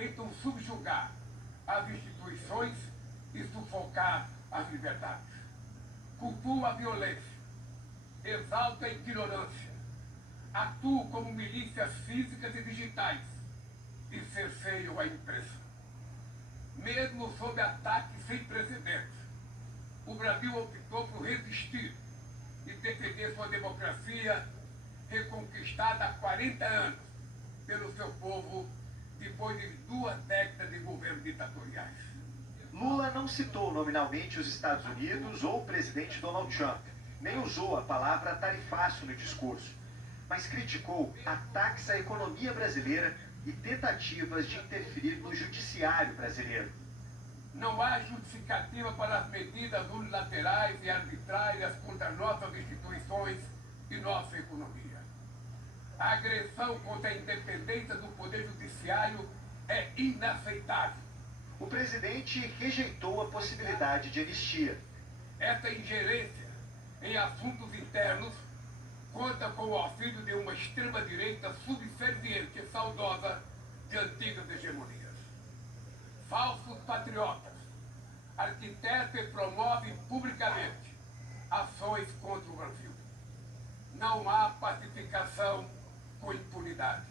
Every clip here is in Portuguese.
tentam subjugar as instituições e sufocar as liberdades. Cultua a violência, exalta a ignorância, atua como milícias físicas e digitais e cerceiam a imprensa. Mesmo sob ataques sem precedentes, o Brasil optou por resistir e defender sua democracia, reconquistada há 40 anos pelo seu povo, depois de 2 décadas de governos ditatoriais. Lula não citou nominalmente os Estados Unidos ou o presidente Donald Trump, nem usou a palavra tarifácio no discurso, mas criticou ataques à economia brasileira e tentativas de interferir no judiciário brasileiro. Não há justificativa para as medidas unilaterais e arbitrárias contra nossas instituições e nossa economia. A agressão contra a independência do Poder Judiciário é inaceitável. O presidente rejeitou a possibilidade de anistia. Essa ingerência em assuntos internos conta com o auxílio de uma extrema-direita subserviente e saudosa de antigas hegemonias. Falsos patriotas arquitetam e promovem publicamente ações contra o Brasil. Não há pacificação com impunidade.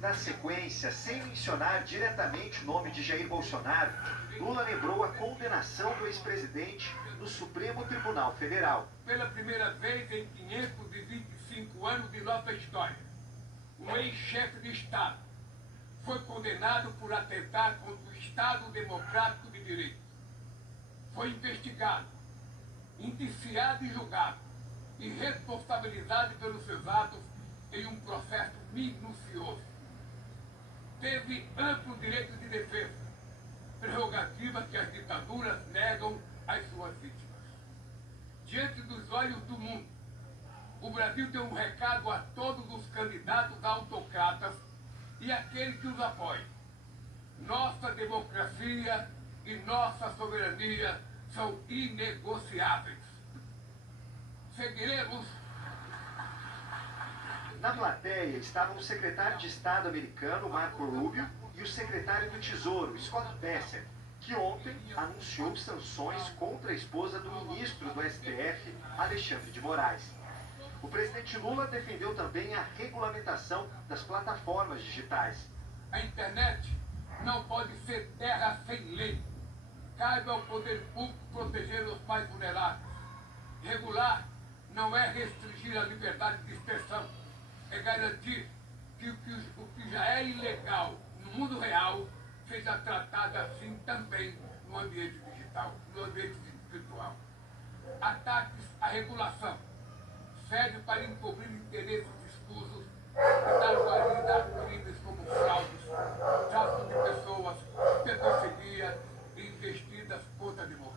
Na sequência, sem mencionar diretamente o nome de Jair Bolsonaro, Lula lembrou a condenação do ex-presidente no Supremo Tribunal Federal. Pela primeira vez em 525 anos de nossa história, um ex-chefe de Estado foi condenado por atentar contra o Estado Democrático de Direito. Foi investigado, indiciado e julgado, e responsabilizado pelos seus atos em um processo minucioso. Teve amplo direito de defesa, prerrogativa que as ditaduras negam às suas vítimas. Diante dos olhos do mundo, o Brasil deu um recado a todos os candidatos autocratas e aqueles que os apoiam. Nossa democracia e nossa soberania são inegociáveis. Seguiremos. Na plateia estavam o secretário de Estado americano, Marco Rubio, e o secretário do Tesouro, Scott Bessent, que ontem anunciou sanções contra a esposa do ministro do STF, Alexandre de Moraes. O presidente Lula defendeu também a regulamentação das plataformas digitais. A internet não pode ser terra sem lei. Cabe ao poder público proteger os mais vulneráveis. Regular não é restringir a liberdade de expressão. É garantir que o que já é ilegal no mundo real seja tratado assim também no ambiente digital, no ambiente virtual. Ataques à regulação serve para encobrir interesses escusos e dar guarida a crimes como fraudes, tráfico de pessoas, pedofilia e investidas contra a democracia.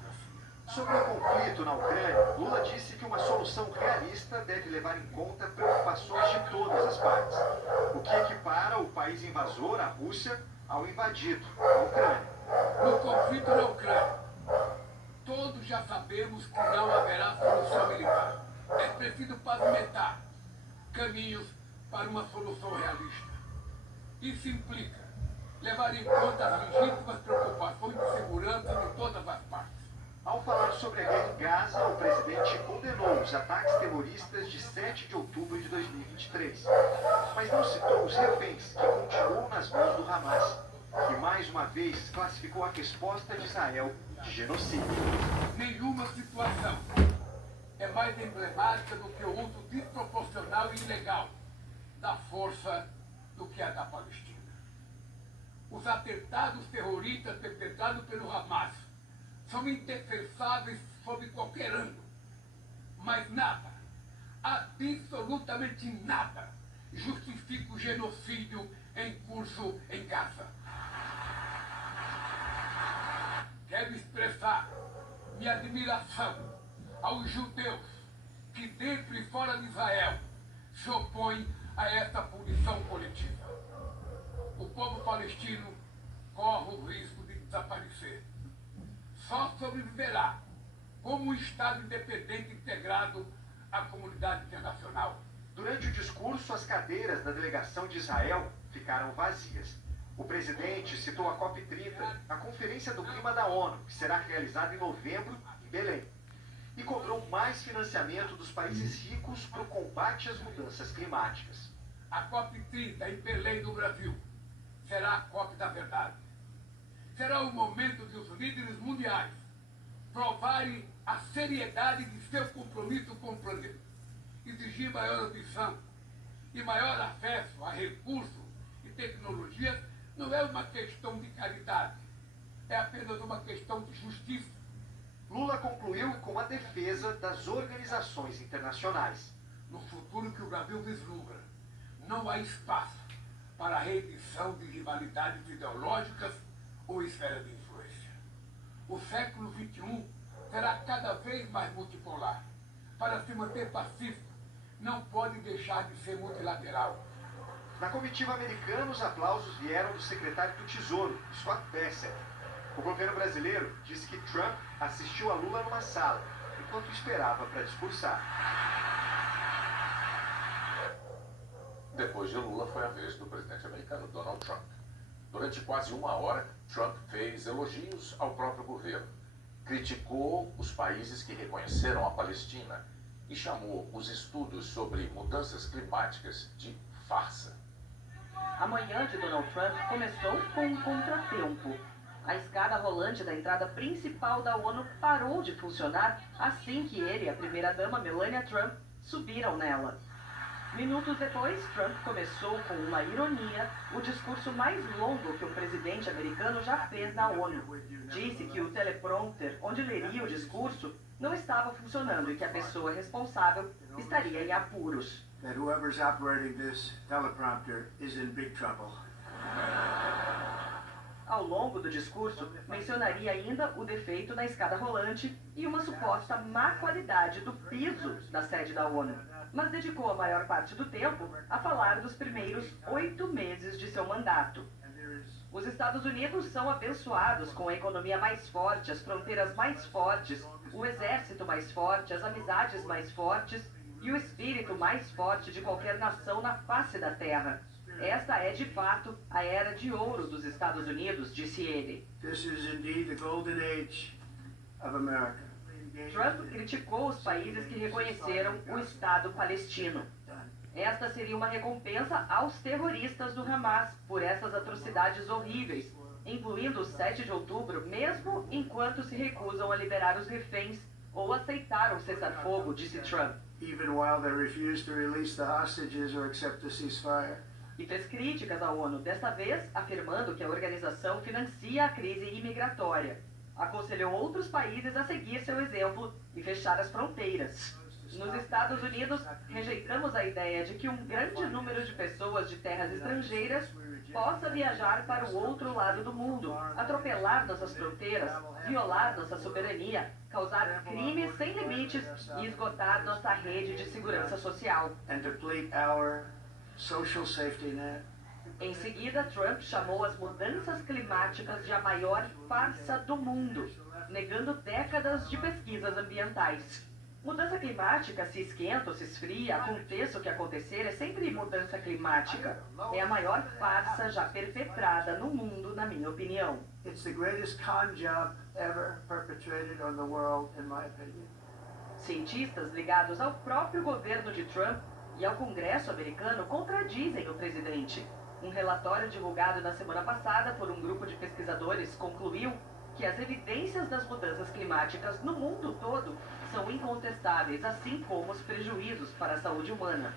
Sobre o conflito na Ucrânia, Lula disse que uma solução realista deve levar em conta preocupações de todas as partes, o que equipara o país invasor, a Rússia, ao invadido, a Ucrânia. No conflito na Ucrânia, todos já sabemos que não haverá solução militar. É preciso pavimentar caminhos para uma solução realista. Isso implica levar em conta as legítimas preocupações de segurança de todas as partes. Ao falar sobre a guerra em Gaza, o presidente condenou os ataques terroristas de 7 de outubro de 2023, mas não citou os reféns que continuam nas mãos do Hamas, e mais uma vez classificou a resposta de Israel de genocídio. Nenhuma situação é mais emblemática do que o uso desproporcional e ilegal da força do que a da Palestina. Os atentados terroristas perpetrados pelo Hamas são indefensáveis sob qualquer ângulo, mas nada, absolutamente nada, justifica o genocídio em curso em Gaza. Quero expressar minha admiração aos judeus que dentro e fora de Israel se opõem a esta punição coletiva. O povo palestino corre o risco de desaparecer. Só sobreviverá como um Estado independente integrado à comunidade internacional. Durante o discurso, as cadeiras da delegação de Israel ficaram vazias. O presidente citou a COP30, a Conferência do Clima da ONU, que será realizada em novembro em Belém, e cobrou mais financiamento dos países ricos para o combate às mudanças climáticas. A COP30 em Belém, no Brasil, será a COP da verdade. Será o momento de os líderes mundiais provarem a seriedade de seu compromisso com o planeta, exigir maior ambição e maior acesso a recursos e tecnologias não é uma questão de caridade, é apenas uma questão de justiça. Lula concluiu com a defesa das organizações internacionais. No futuro que o Brasil vislumbra, não há espaço para a reedição de rivalidades ideológicas ou esfera de influência. O século XXI será cada vez mais multipolar. Para se manter pacífico, não pode deixar de ser multilateral. Na comitiva americana, os aplausos vieram do secretário do Tesouro, Scott Bessent. O governo brasileiro disse que Trump assistiu a Lula numa sala, enquanto esperava para discursar. Depois de Lula, foi a vez do presidente americano Donald Trump. Durante quase uma hora, Trump fez elogios ao próprio governo, criticou os países que reconheceram a Palestina e chamou os estudos sobre mudanças climáticas de farsa. A manhã de Donald Trump começou com um contratempo. A escada rolante da entrada principal da ONU parou de funcionar assim que ele e a primeira-dama Melania Trump subiram nela. Minutos depois, Trump começou com uma ironia o discurso mais longo que um presidente americano já fez na ONU. Disse que o teleprompter, onde leria o discurso, não estava funcionando e que a pessoa responsável estaria em apuros. That whoever's operating this teleprompter is in big trouble. Ao longo do discurso, mencionaria ainda o defeito na escada rolante e uma suposta má qualidade do piso da sede da ONU, mas dedicou a maior parte do tempo a falar dos primeiros 8 meses de seu mandato. Os Estados Unidos são abençoados com a economia mais forte, as fronteiras mais fortes, o exército mais forte, as amizades mais fortes e o espírito mais forte de qualquer nação na face da Terra. Esta é, de fato, a era de ouro dos Estados Unidos, disse ele. This is indeed the golden age of America. Trump criticou os países que reconheceram o Estado palestino. Esta seria uma recompensa aos terroristas do Hamas por essas atrocidades horríveis, incluindo o 7 de outubro, mesmo enquanto se recusam a liberar os reféns ou aceitar o cessar-fogo, disse Trump. Even while they refuse to release the hostages or accept the ceasefire. E fez críticas à ONU, desta vez afirmando que a organização financia a crise imigratória. Aconselhou outros países a seguir seu exemplo e fechar as fronteiras. Nos Estados Unidos, rejeitamos a ideia de que um grande número de pessoas de terras estrangeiras possa viajar para o outro lado do mundo, atropelar nossas fronteiras, violar nossa soberania, causar crimes sem limites e esgotar nossa rede de segurança social. And deplete our social safety net. Em seguida, Trump chamou as mudanças climáticas de a maior farsa do mundo, negando décadas de pesquisas ambientais. Mudança climática, se esquenta ou se esfria, aconteça o que acontecer, é sempre mudança climática. É a maior farsa já perpetrada no mundo, na minha opinião. It's the greatest con job ever perpetrated on the world, in my opinion. Cientistas ligados ao próprio governo de Trump e ao Congresso americano contradizem o presidente. Um relatório divulgado na semana passada por um grupo de pesquisadores concluiu que as evidências das mudanças climáticas no mundo todo são incontestáveis, assim como os prejuízos para a saúde humana.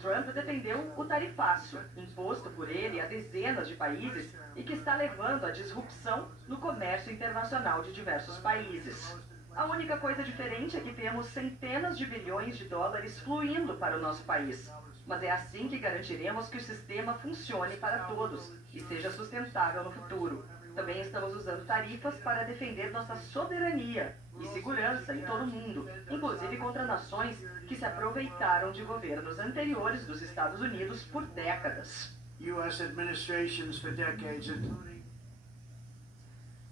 Trump defendeu o tarifaço, imposto por ele a dezenas de países e que está levando à disrupção no comércio internacional de diversos países. A única coisa diferente é que temos centenas de bilhões de dólares fluindo para o nosso país. Mas é assim que garantiremos que o sistema funcione para todos e seja sustentável no futuro. Também estamos usando tarifas para defender nossa soberania e segurança em todo o mundo, inclusive contra nações que se aproveitaram de governos anteriores dos Estados Unidos por décadas. U.S. administrations for decades, including.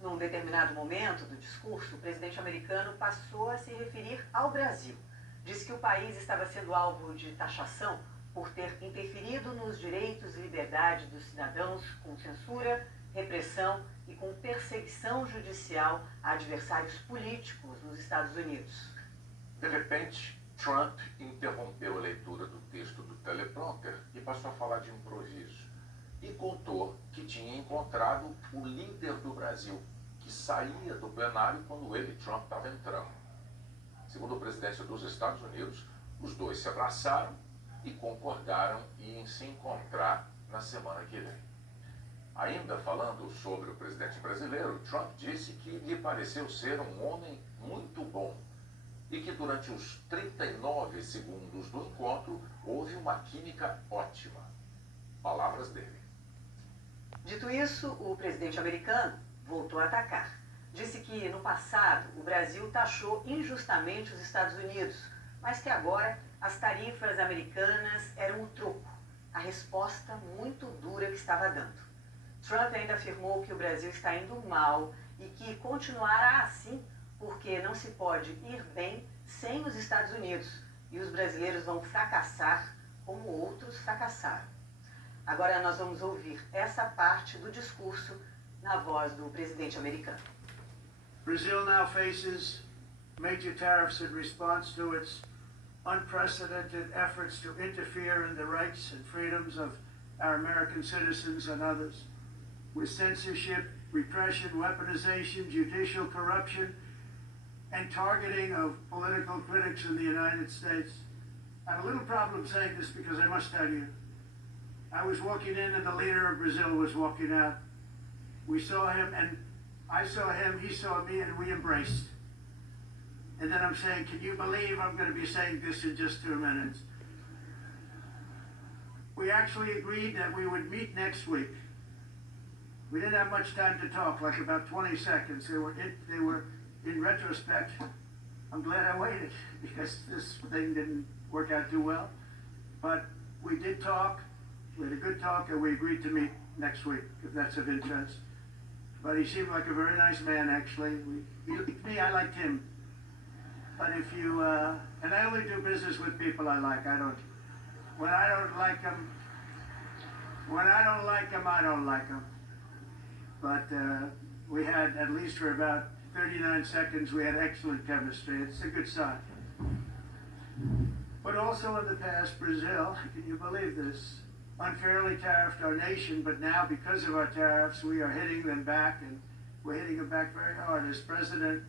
Num determinado momento do discurso, o presidente americano passou a se referir ao Brasil. Disse que o país estava sendo alvo de taxação por ter interferido nos direitos e liberdades dos cidadãos com censura, repressão e com perseguição judicial a adversários políticos nos Estados Unidos. De repente, Trump interrompeu a leitura do texto do teleprompter e passou a falar de improviso. E contou que tinha encontrado o líder do Brasil, que saía do plenário quando ele, Trump, estava entrando. Segundo o presidente dos Estados Unidos, os dois se abraçaram e concordaram em se encontrar na semana que vem. Ainda falando sobre o presidente brasileiro, Trump disse que lhe pareceu ser um homem muito bom e que durante os 39 segundos do encontro houve uma química ótima. Palavras dele. Dito isso, o presidente americano voltou a atacar. Disse que no passado o Brasil taxou injustamente os Estados Unidos, mas que agora as tarifas americanas eram o troco, a resposta muito dura que estava dando. Trump ainda afirmou que o Brasil está indo mal e que continuará assim porque não se pode ir bem sem os Estados Unidos e os brasileiros vão fracassar como outros fracassaram. Agora nós vamos ouvir essa parte do discurso na voz do presidente americano. Brazil now faces major tariffs in response to its unprecedented efforts to interfere in the rights and freedoms of our American citizens and others, with censorship, repression, weaponization, judicial corruption, and targeting of political critics in the United States. I have a little problem saying this because I must tell you, I was walking in and the leader of Brazil was walking out. We saw him and I saw him, he saw me, and we embraced. And then I'm saying, can you believe I'm going to be saying this in just 2 minutes? We actually agreed that we would meet next week. We didn't have much time to talk, like about 20 seconds. They were in retrospect, I'm glad I waited because this thing didn't work out too well. But we did talk, we had a good talk, and we agreed to meet next week, if that's of interest. But he seemed like a very nice man, actually. Me, I liked him. But if you, and I only do business with people I like. When I don't like them, I don't like them. But we had, at least for about 39 seconds, we had excellent chemistry. It's a good sign. But also in the past, Brazil, can you believe this, unfairly tariffed our nation, but now because of our tariffs, we are hitting them back, and we're hitting them back very hard. As president,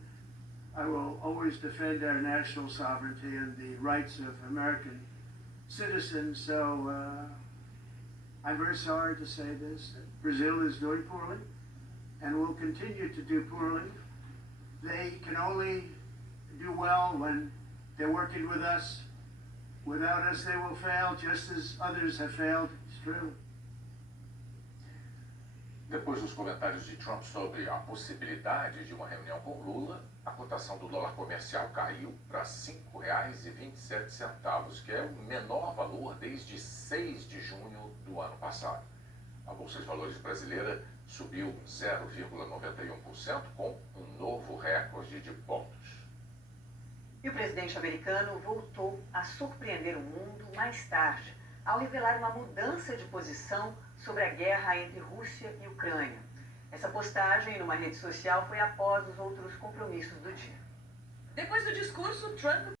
I will always defend our national sovereignty and the rights of American citizens. So I'm very sorry to say this. Brazil is doing poorly and will continue to do poorly. They can only do well when they're working with us. Without us, they will fail, just as others have failed. It's true. Depois dos comentários de Trump sobre a possibilidade de uma reunião com Lula, a cotação do dólar comercial caiu para R$ 5,27, que é o menor valor desde 6 de junho do ano passado. A Bolsa de Valores brasileira subiu 0,91% com um novo recorde de pontos. E o presidente americano voltou a surpreender o mundo mais tarde, ao revelar uma mudança de posição sobre a guerra entre Rússia e Ucrânia. Essa postagem numa rede social foi após os outros compromissos do dia. Depois do discurso, Trump